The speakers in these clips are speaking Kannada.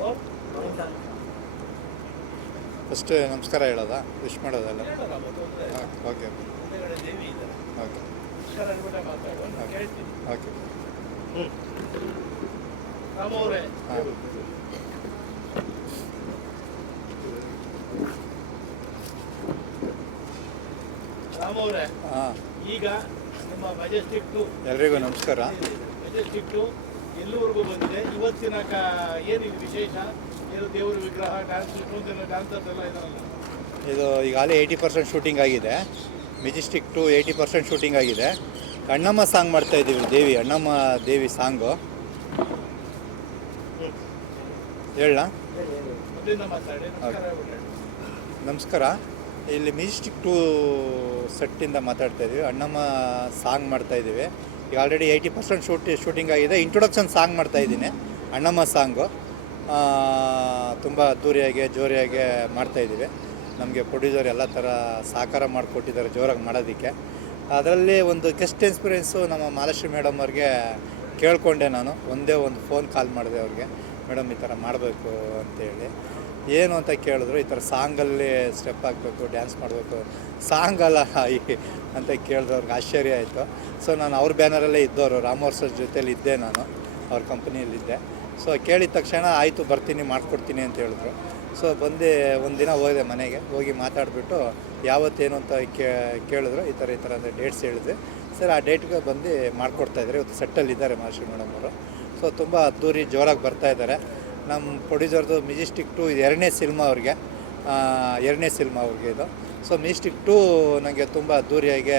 ಓ, ನಮಸ್ಕಾರ ಹೇಳೋದಾ? ವಿಶ್ ಮಾಡೋದಲ್ಲ? Okay okay. ಓಕೆ. ಹಾಂ. ಈಗ ನಿಮ್ಮ ಮೆಜೆಸ್ಟಿಕ್ ಟು ಎಲ್ರಿಗೂ ನಮಸ್ಕಾರ. ಮೆಜೆಸ್ಟಿಕ್ ಟು ಎಲ್ಲಿವರೆಗೂ ಬಂದಿದೆ? ಇವತ್ತಿನ ಕ ಏನಿದೆ ವಿಶೇಷ? ಏನು ದೇವರ ವಿಗ್ರಹ ಡ್ಯಾನ್ಸ್ ಡ್ಯಾನ್ಸರ್ಸ್ ಎಲ್ಲ ಇದಾರಲ್ಲ? ಇದು ಈಗಾಗಲೇ ಏಯ್ಟಿ ಪರ್ಸೆಂಟ್ ಶೂಟಿಂಗ್ ಆಗಿದೆ. Majestic to eighty percent shooting ಆಗಿದೆ. ಅಣ್ಣಮ್ಮ ಸಾಂಗ್ ಮಾಡ್ತಾ ಇದ್ದೀವಿ ದೇವಿ ಅಣ್ಣಮ್ಮ ದೇವಿ ಸಾಂಗು ಹೇಳ ನಮಸ್ಕಾರ ಇಲ್ಲಿ ಮೆಜೆಸ್ಟಿಕ್ ಟು ಸೆಟ್ಟಿಂದ ಮಾತಾಡ್ತಾ ಇದ್ದೀವಿ ಅಣ್ಣಮ್ಮ ಸಾಂಗ್ ಮಾಡ್ತಾ ಇದ್ದೀವಿ. ಈಗ ಆಲ್ರೆಡಿ ಏಯ್ಟಿ ಪರ್ಸೆಂಟ್ ಶೂಟಿ ಶೂಟಿಂಗ್ ಆಗಿದೆ. ಇಂಟ್ರೊಡಕ್ಷನ್ ಸಾಂಗ್ ಮಾಡ್ತಾ ಇದ್ದೀನಿ. ಅಣ್ಣಮ್ಮ ಸಾಂಗು ತುಂಬ ಅದ್ದೂರಿಯಾಗಿ, ಜೋರಿಯಾಗಿ ಮಾಡ್ತಾ ಇದ್ದೀವಿ. ನಮಗೆ ಪ್ರೊಡ್ಯೂಸರ್ ಎಲ್ಲ ಥರ ಸಹಕಾರ ಮಾಡಿಕೊಟ್ಟಿದ್ದಾರೆ ಜೋರಾಗಿ ಮಾಡೋದಕ್ಕೆ. ಅದರಲ್ಲಿ ಒಂದು ಗೆಸ್ಟ್ ಎಕ್ಸ್ಪೀರಿಯೆನ್ಸು ನಮ್ಮ ಮಹಾಲಕ್ಷ್ಮಿ ಮೇಡಮ್ ಅವ್ರಿಗೆ ಕೇಳಿಕೊಂಡೆ ನಾನು. ಒಂದೇ ಒಂದು ಫೋನ್ ಕಾಲ್ ಮಾಡಿದೆ ಅವ್ರಿಗೆ. ಮೇಡಮ್ ಈ ಥರ ಮಾಡಬೇಕು ಅಂತೇಳಿ. ಏನು ಅಂತ ಕೇಳಿದ್ರು, ಈ ಥರ ಸಾಂಗಲ್ಲಿ ಸ್ಟೆಪ್ ಹಾಕಬೇಕು ಡ್ಯಾನ್ಸ್ ಮಾಡಬೇಕು. ಸಾಂಗ್ ಅಲ್ಲ ಈ- ಅಂತ ಕೇಳಿದ್ರು ಅವ್ರಿಗೆ ಆಶ್ಚರ್ಯ ಆಯಿತು. ಸೊ ನಾನು ಅವ್ರ ಬ್ಯಾನರಲ್ಲೇ ಇದ್ದವರು ರಾಮೋರ್ ಜೊತೇಲಿ ಇದ್ದೆ ನಾನು, ಅವ್ರ ಕಂಪ್ನಿಯಲ್ಲಿದ್ದೆ ಸೊ ಕೇಳಿದ ತಕ್ಷಣ ಆಯಿತು, ಬರ್ತೀನಿ, ಮಾಡಿಕೊಡ್ತೀನಿ ಅಂತ ಹೇಳಿದ್ರು. ಸೊ ಬಂದು ಒಂದು ದಿನ ಹೋದೆ ಮನೆಗೆ, ಹೋಗಿ ಮಾತಾಡಿಬಿಟ್ಟು ಯಾವತ್ತೇನು ಅಂತ ಕೇಳಿದ್ರು, ಈ ಥರ ಈ ಥರ ಅಂದರೆ ಡೇಟ್ಸ್ ಹೇಳಿದೆ ಸರ್, ಆ ಡೇಟ್ಗೆ ಬಂದು ಮಾಡಿಕೊಡ್ತಾಯಿದ್ದಾರೆ ಇವತ್ತು ಸೆಟ್ಟಲ್ಲಿದ್ದಾರೆ ಮಹರ್ಷಿ ಮೇಡಮ್ ಅವರು. ಸೊ ತುಂಬ ಅದ್ದೂರಿ ಜೋರಾಗಿ ಬರ್ತಾ ಇದ್ದಾರೆ. ನಮ್ಮ ಪ್ರೊಡ್ಯೂಸರ್ದು ಮೆಜೆಸ್ಟಿಕ್ ಟು ಇದು ಎರಡನೇ ಸಿನಿಮಾ ಅವ್ರಿಗೆ. ಎರಡನೇ ಸಿನಿಮಾ ಅವ್ರಿಗೆ ಇದು. ಸೊ ಮೆಜೆಸ್ಟಿಕ್ ಟು ನನಗೆ ತುಂಬ ಅದ್ದೂರಿಯಾಗಿ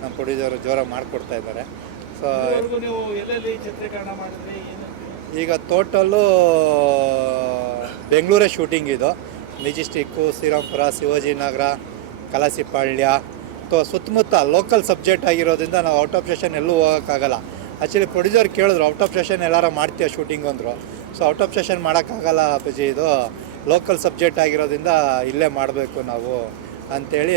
ನಮ್ಮ ಪ್ರೊಡ್ಯೂಸರ್ ಜೋರಾಗಿ ಮಾಡಿಕೊಡ್ತಾ ಇದ್ದಾರೆ. ಸೊ ಈಗ ಟೋಟಲ್ಲು ಬೆಂಗಳೂರೇ ಶೂಟಿಂಗ್ ಇದು. ಮೆಜೆಸ್ಟಿಕ್ಕು ಶ್ರೀರಾಮ್ಪುರ ಶಿವಾಜಿನಗರ ಕಲಾಸಿಪಾಳ್ಯ ಸೊ ಸುತ್ತಮುತ್ತ ಲೋಕಲ್ ಸಬ್ಜೆಕ್ಟ್ ಆಗಿರೋದ್ರಿಂದ ನಾವು ಔಟ್ ಆಫ್ ಸ್ಟೇಷನ್ ಎಲ್ಲೂ ಹೋಗೋಕ್ಕಾಗಲ್ಲ. ಆ್ಯಕ್ಚುಲಿ ಪ್ರೊಡ್ಯೂಸರ್ ಕೇಳಿದ್ರು ಔಟ್ ಆಫ್ ಸೆಷನ್ ಎಲ್ಲಾರ ಮಾಡ್ತೀಯ ಶೂಟಿಂಗ್ ಅಂದರು. ಸೊ ಔಟ್ ಆಫ್ ಸೆಷನ್ ಮಾಡೋಕ್ಕಾಗಲ್ಲ ಅಪ್ಪಾಜಿ, ಇದು ಲೋಕಲ್ ಸಬ್ಜೆಕ್ಟ್ ಆಗಿರೋದ್ರಿಂದ ಇಲ್ಲೇ ಮಾಡಬೇಕು ನಾವು ಅಂಥೇಳಿ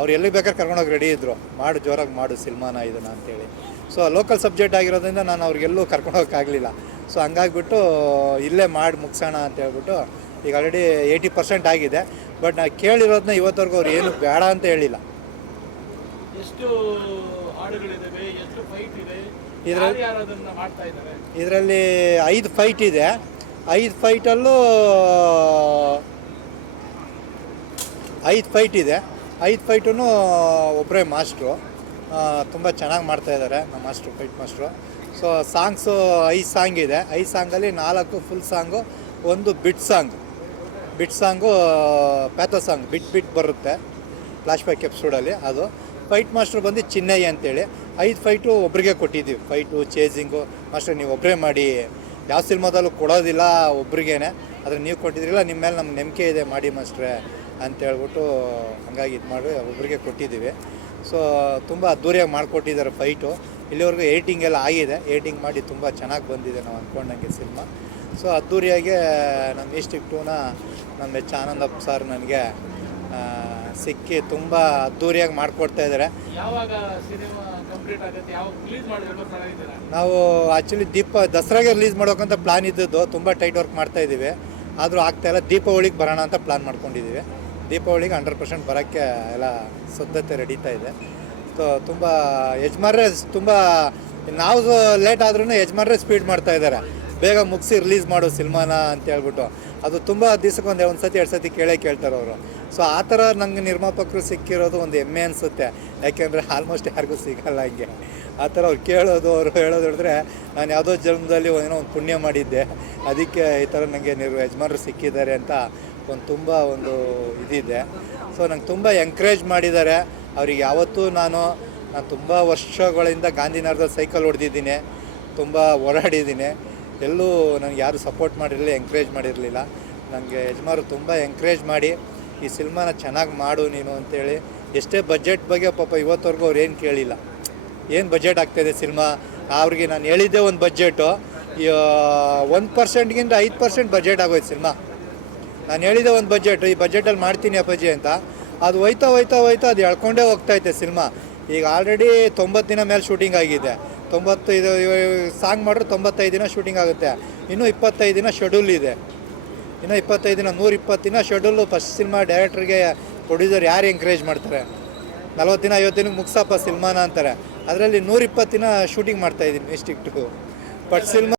ಅವ್ರು ಎಲ್ಲಿ ಬೇಕಾದ್ರೆ ಕರ್ಕೊಂಡೋಗಿ ರೆಡಿ ಇದ್ದರು ಮಾಡು, ಜೋರಾಗಿ ಮಾಡು ಸಿನಿಮಾನ, ಇದನ್ನ ಅಂತೇಳಿ. ಸೊ ಲೋಕಲ್ ಸಬ್ಜೆಕ್ಟ್ ಆಗಿರೋದ್ರಿಂದ ನಾನು ಅವ್ರಿಗೆಲ್ಲೂ ಕರ್ಕೊಂಡೋಗಕ್ಕಾಗಲಿಲ್ಲ ಸೊ ಹಂಗಾಗ್ಬಿಟ್ಟು ಇಲ್ಲೇ ಮಾಡಿ ಮುಗಿಸೋಣ ಅಂತ ಹೇಳ್ಬಿಟ್ಟು ಈಗ ಆಲ್ರೆಡಿ ಏಯ್ಟಿ ಪರ್ಸೆಂಟ್ ಆಗಿದೆ. ಬಟ್ ನಾನು ಕೇಳಿರೋದನ್ನ ಇವತ್ತವರೆಗೂ ಅವ್ರು ಏನು ಬೇಡ ಅಂತ ಹೇಳಿಲ್ಲ. ಎಷ್ಟು ಹಾಡುಗಳಿದಾವೆ ಎಷ್ಟು ಫೈಟ್ ಇದೆ ಇದ್ರಲ್ಲಿ- ಯಾರು ಅದನ್ನ ಮಾಡ್ತಾ ಇದ್ದಾರೆ ಇದರಲ್ಲಿ ಐದು ಫೈಟ್ ಇದೆ. ಐದು ಫೈಟಲ್ಲೂ ಐದು ಫೈಟ್ ಇದೆ. ಐದು ಫೈಟೂ ಒಬ್ಬರೇ ಮಾಸ್ಟ್ರು ತುಂಬ ಚೆನ್ನಾಗಿ ಮಾಡ್ತಾ ಇದ್ದಾರೆ ನಮ್ಮ master fight master so songs ಐದು ಸಾಂಗ್ ಇದೆ. ಐದು ಸಾಂಗಲ್ಲಿ ನಾಲ್ಕು ಫುಲ್ ಸಾಂಗು ಒಂದು bit song bit song pathos song bit bit ಬರುತ್ತೆ. ಫ್ಲಾಶ್ ಬ್ಯಾಕ್ ಎಪಿಸೋಡಲ್ಲಿ ಅದು. ಫೈಟ್ ಮಾಸ್ಟ್ರು ಬಂದು ಚಿನ್ನಯ್ಯ ಅಂತೇಳಿ. ಐದು ಫೈಟು ಒಬ್ರಿಗೆ ಕೊಟ್ಟಿದ್ದೀವಿ. ಫೈಟು, ಚೇಸಿಂಗು, ಮಾಸ್ಟರ್ ನೀವು ಒಬ್ಬರೇ ಮಾಡಿ. ಯಾವ ಸಿನಿಮಾದಲ್ಲೂ ಕೊಡೋದಿಲ್ಲ ಒಬ್ರಿಗೇನೆ. ಆದರೆ ನೀವು ಕೊಟ್ಟಿದ್ರಿಲ್ಲ ನಿಮ್ಮ ಮೇಲೆ ನಮ್ಗೆ ನಂಬಿಕೆ ಇದೆ ಮಾಡಿ ಮಾಸ್ಟ್ರೆ ಅಂತೇಳ್ಬಿಟ್ಟು ಹಂಗಾಗಿ ಇದು ಮಾಡಿ ಒಬ್ರಿಗೆ ಕೊಟ್ಟಿದ್ದೀವಿ. ಸೊ ತುಂಬ ಅದ್ದೂರಿಯಾಗಿ ಮಾಡಿಕೊಟ್ಟಿದ್ದಾರೆ ಫೈಟು. ಇಲ್ಲಿವರೆಗೂ ಏಟಿಂಗ್ ಎಲ್ಲ ಆಗಿದೆ. ಏಟಿಂಗ್ ಮಾಡಿ ತುಂಬ ಚೆನ್ನಾಗಿ ಬಂದಿದೆ ನಾವು ಅಂದ್ಕೊಂಡಂಗೆ ಸಿನಿಮಾ. ಸೊ ಅದ್ದೂರಿಯಾಗೆ ನಮ್ಮ ಈಸ್ಟಿಕ್ ಟೂನ ನಮ್ಮ ಎಚ್ ಆನಂದಪ್ಪ ಸರ್ ನನಗೆ ಸಿಕ್ಕಿ ತುಂಬ ಅದ್ದೂರಿಯಾಗಿ ಮಾಡಿಕೊಡ್ತಾ ಇದ್ದಾರೆ. ಯಾವಾಗ ಸಿನಿಮಾ ಕಂಪ್ಲೀಟ್ ಆಗುತ್ತೆ? ಯಾವಾಗ ರಿಲೀಸ್ ಮಾಡಬೇಕು ಮಾಡಿದ್ದೀರಾ ನಾವು ಆ್ಯಕ್ಚುಲಿ ದೀಪ ದಸರಾಗೆ ರಿಲೀಸ್ ಮಾಡೋಕ್ಕಂತ ಪ್ಲಾನ್ ಇದ್ದದ್ದು. ತುಂಬ ಟೈಟ್ ವರ್ಕ್ ಮಾಡ್ತಾ ಇದ್ದೀವಿ. ಆದರೂ ಇಲ್ಲ. ದೀಪಾವಳಿಗೆ ಬರೋಣ ಅಂತ ಪ್ಲಾನ್ ಮಾಡ್ಕೊಂಡಿದ್ದೀವಿ. ದೀಪಾವಳಿಗೆ ಹಂಡ್ರೆಡ್ ಪರ್ಸೆಂಟ್ ಬರೋಕ್ಕೆ ಎಲ್ಲ ಸಿದ್ಧತೆ ನಡೀತಾ ಇದೆ. ಸೊ ತುಂಬ ಯಜಮಾನ್ರೆ ತುಂಬ ನಾವು ಲೇಟ್ ಆದ್ರೂ ಯಜಮಾನ್ರೆ ಸ್ಪೀಡ್ ಮಾಡ್ತಾ ಇದ್ದಾರೆ. ಬೇಗ ಮುಗಿಸಿ ರಿಲೀಸ್ ಮಾಡು ಸಿನಿಮಾನ ಅಂತ ಹೇಳ್ಬಿಟ್ಟು. ಅದು ತುಂಬ ದಿವಸಕ್ಕೆ ಒಂದು ಒಂದು ಸತಿ ಎರಡು ಸತಿ ಕೇಳೇ ಕೇಳ್ತಾರೆ ಅವರು. ಸೊ ಆ ಥರ ನಂಗೆ ನಿರ್ಮಾಪಕರು ಸಿಕ್ಕಿರೋದು ಒಂದು ಹೆಮ್ಮೆ ಅನಿಸುತ್ತೆ. ಯಾಕೆಂದರೆ ಆಲ್ಮೋಸ್ಟ್ ಯಾರಿಗೂ ಸಿಗಲ್ಲ ಹಂಗೆ. ಆ ಥರ ಅವ್ರು ಕೇಳೋದು, ಅವರು ಹೇಳೋದು ಹೇಳಿದ್ರೆ ನಾನು ಯಾವುದೋ ಜನ್ಮದಲ್ಲಿ ಏನೋ ಒಂದು ಪುಣ್ಯ ಮಾಡಿದ್ದೆ. ಅದಕ್ಕೆ ಈ ಥರ ನನಗೆ ನಿರ್, ಯಜಮಾನರು ಸಿಕ್ಕಿದ್ದಾರೆ ಅಂತ ಒಂದು ತುಂಬ ಒಂದು ಇದಿದೆ. ಸೊ ನಂಗೆ ತುಂಬ ಎಂಕರೇಜ್ ಮಾಡಿದ್ದಾರೆ. ಅವ್ರಿಗೆ ಯಾವತ್ತೂ ನಾನು ನಾನು ತುಂಬ ವರ್ಷಗಳಿಂದ ಗಾಂಧಿನಗರದ ಸೈಕಲ್ ಹೊಡೆದಿದ್ದೀನಿ ತುಂಬ ಓಡಾಡಿದ್ದೀನಿ ಎಲ್ಲೂ ನನಗೆ ಯಾರು ಸಪೋರ್ಟ್ ಮಾಡಿರಲಿಲ್ಲ ಎಂಕರೇಜ್ ಮಾಡಿರಲಿಲ್ಲ. ನನಗೆ ಯಜಮಾರು ತುಂಬ ಎಂಕರೇಜ್ ಮಾಡಿ, ಈ ಸಿನಿಮಾನ ಚೆನ್ನಾಗಿ ಮಾಡು ನೀನು ಅಂತೇಳಿ. ಎಷ್ಟೇ ಬಜೆಟ್ ಬಗ್ಗೆ ಪಾಪ ಇವತ್ತವರೆಗೂ ಅವ್ರು ಏನು ಕೇಳಿಲ್ಲ. ಏನು ಬಜೆಟ್ ಆಗ್ತಾಯಿದೆ ಸಿನಿಮಾ? ಅವ್ರಿಗೆ ನಾನು ಹೇಳಿದ್ದೆ ಒಂದು ಬಜೆಟು ಒಂದು ಪರ್ಸೆಂಟ್ಗಿಂತ ಐದು ಪರ್ಸೆಂಟ್ ಬಜೆಟ್ ಆಗೋಯ್ತು ಸಿನಿಮಾ. ನಾನು ಹೇಳಿದೆ ಒಂದು ಬಜೆಟ್ ಈ ಬಜೆಟಲ್ಲಿ ಮಾಡ್ತೀನಿ ಅಪ್ಪಾಜಿ ಅಂತ. ಅದು ಹೋಯ್ತಾ ಹೋಯ್ತಾ ಹೋಯ್ತಾ ಅದು ಎಳ್ಕೊಂಡೇ ಹೋಗ್ತೈತೆ ಸಿನಿಮಾ. ಈಗ ಆಲ್ರೆಡಿ ತೊಂಬತ್ತು ದಿನ ಮೇಲೆ ಶೂಟಿಂಗ್ ಆಗಿದೆ. ತೊಂಬತ್ತೈದು ಸಾಂಗ್ ಮಾಡಿದ್ರೆ ತೊಂಬತ್ತೈದು ದಿನ ಶೂಟಿಂಗ್ ಆಗುತ್ತೆ. ಇನ್ನೂ ಇಪ್ಪತ್ತೈದು ದಿನ ಶೆಡ್ಯೂಲ್ ಇದೆ. ಇನ್ನು ಇಪ್ಪತ್ತೈದು ದಿನ ನೂರ ಇಪ್ಪತ್ತು ದಿನ ಶೆಡ್ಯೂಲು ಫಸ್ಟ್ ಸಿನಿಮಾ ಡೈರೆಕ್ಟ್ರಿಗೆ ಪ್ರೊಡ್ಯೂಸರ್ ಯಾರು ಎಂಕರೇಜ್ ಮಾಡ್ತಾರೆ? ನಲ್ವತ್ತು ದಿನ, ಐವತ್ತು ದಿನಕ್ಕೆ ಮುಗ್ಸಪ್ಪ ಸಿನಿಮಾನ ಅಂತಾರೆ. ಅದರಲ್ಲಿ ನೂರಿಪ್ಪತ್ತು ದಿನ ಶೂಟಿಂಗ್ ಮಾಡ್ತಾಯಿದ್ದೀನಿ ಇಷ್ಟಿಟ್ಟು ಬಟ್ ಸಿನಿಮಾ